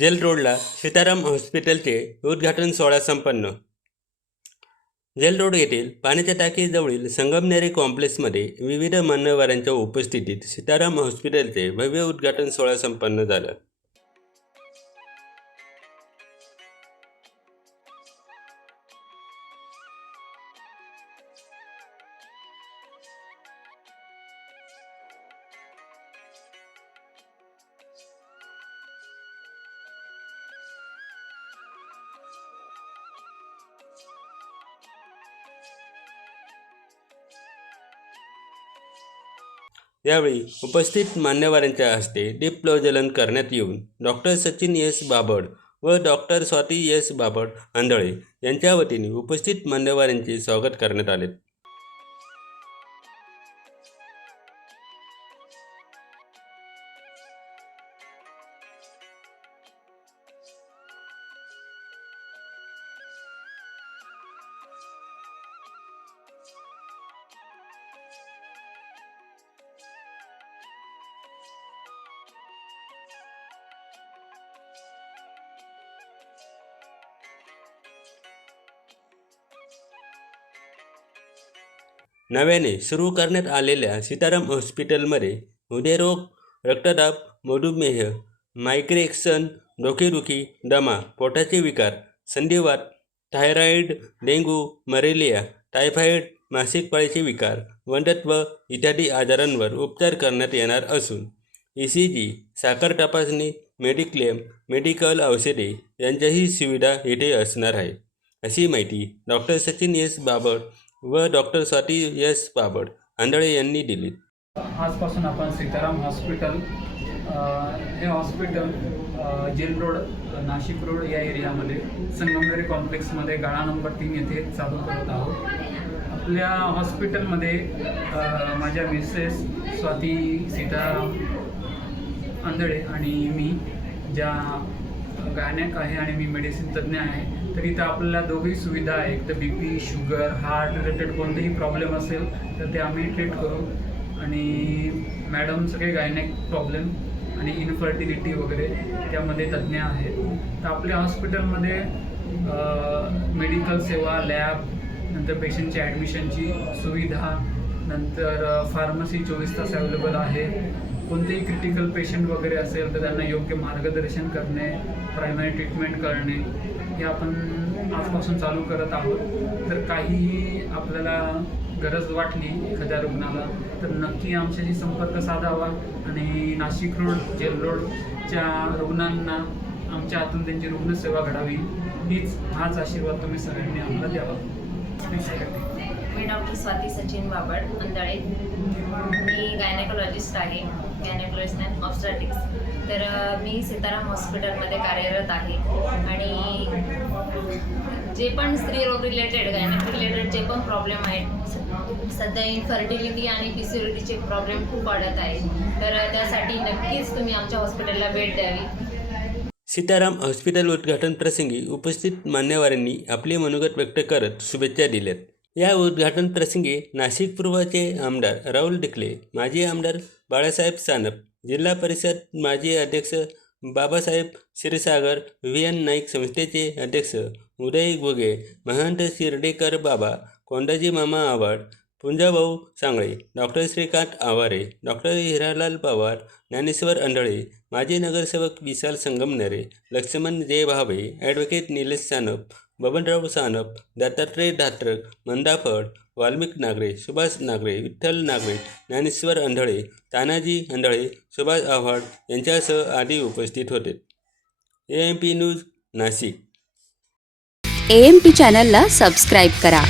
Gel रोडला सीताराम हॉस्पिटलचे उद्घाटन सोहळा संपन्न. जेल रोड येथील पाण्याच्या टाकीजवळील संगमनेरी कॉम्प्लेक्समध्ये विविध मान्यवरांच्या उपस्थितीत सीताराम हॉस्पिटलचे भव्य उद्घाटन सोहळा संपन्न झाला. यावेळी उपस्थित मान्यवरांच्या हस्ते दीप करण्यात येऊन डॉक्टर सचिन एस. बाबड व डॉक्टर स्वाती एस. बाबड आंधळे यांच्या वतीने उपस्थित मान्यवरांचे स्वागत करण्यात आले. नव्याने सुरू करण्यात आलेल्या सीताराम हॉस्पिटलमध्ये हृदयरोग रक्तदाब मधुमेह मायग्रेक्सन डोकेदुखी दमा पोटाचे विकार संधिवात थायरॉईड डेंग्यू मलेरिया टायफॉईड मासिक पाळीचे विकार वंधत्व इत्यादी आजारांवर उपचार करण्यात येणार असून ई सी जी साखर तपासणी मेडिक्लेम मेडिकल औषधे यांच्याही सुविधा येथे असणार आहे. अशी माहिती डॉक्टर सचिन एस बाबर व डॉक्टर स्वाती एस बाबड आंधळे यांनी दिली. आजपासून आपण सीताराम हॉस्पिटल हे hospital jail road Nashik road या एरियामध्ये संगमनेरी कॉम्प्लेक्समध्ये गाळा नंबर तीन येथे चालू करत आहोत. आपल्या हॉस्पिटलमध्ये माझ्या मिसेस स्वाती सीताराम आंधळे आणि मी ज्या गायनॅक आहे आणि मी मेडिसिन तज्ज्ञ आहे. तर इथं आपल्याला दोघी सुविधा आहे. एक तर B P sugar heart related कोणतेही प्रॉब्लेम असेल तर ते आम्ही ट्रीट करू. आणि मॅडम सगळे गायनॅक प्रॉब्लेम आणि इनफर्टिलिटी वगैरे त्यामध्ये तज्ज्ञ आहेत. तर आपल्या हॉस्पिटलमध्ये मेडिकल सेवा लॅब नंतर पेशंटची ॲडमिशनची सुविधा नंतर फार्मसी चोवीस तास अवेलेबल आहे. कोणतेही क्रिटिकल पेशंट वगैरे असेल तर त्यांना योग्य मार्गदर्शन करणे प्रायमरी ट्रीटमेंट करणे हे आपण आजपासून चालू करत आहोत. तर काहीही आपल्याला गरज वाटली एखाद्या रुग्णाला तर नक्की आमच्याशी संपर्क साधावा. आणि नाशिक रोड जेल रोडच्या रुग्णांना आमच्या हातून त्यांची रुग्णसेवा घडावी हीच हाच आशीर्वाद तुम्ही सगळ्यांनी आम्हाला द्यावा. मी डॉक्टर स्वाती सचिन बाबड अंधळे मी गायनेकोलॉजिस्ट आहे. गायनेकोलॉजिस्ट अँड ऑब्स्टॅटिक्स तर मी सीताराम हॉस्पिटलमध्ये कार्यरत आहे. आणि जे पण स्त्रीरोग रिलेटेड गायनेक रिलेटेड जे पण प्रॉब्लेम आहेत सध्या इन्फर्टिलिटी आणि पिसिओरिटीचे प्रॉब्लेम खूप वाढत आहेत. तर त्यासाठी नक्कीच तुम्ही आमच्या हॉस्पिटलला भेट द्यावी. सीताराम हॉस्पिटल उद्घाटन प्रसंगी उपस्थित मान्यवरांनी आपले मनोगत व्यक्त करत शुभेच्छा दिल्यात. या उद्घाटन प्रसंगी नाशिक पूर्वचे आमदार राहुल डिकले माजी आमदार बाळासाहेब सानप जिल्हा परिषद माजी अध्यक्ष बाबासाहेब क्षीरसागर व्ही एन नाईक संस्थेचे अध्यक्ष उदय गुगे महंत शिर्डेकर बाबा कोंडाजी मामा आव्हाड पुंजाभाऊ सांगळे डॉक्टर श्रीकांत आवारे डॉक्टर हिरालाल पवार ज्ञानेश्वर अंधळे माजी नगरसेवक विशाल संगमनेरे लक्ष्मण जय भावे ॲडव्होकेट निलेश सानप बबनराव सानप दत्तात्रय धात्रक मंदाफड वाल्मिक नागरे सुभाष नागरे विठ्ठल नागरे ज्ञानेश्वर अंधळे तानाजी अंधळे सुभाष आव्हाड यांच्यासह आदी उपस्थित होते. A M P news Nashik. A M P चॅनलला सबस्क्राईब करा.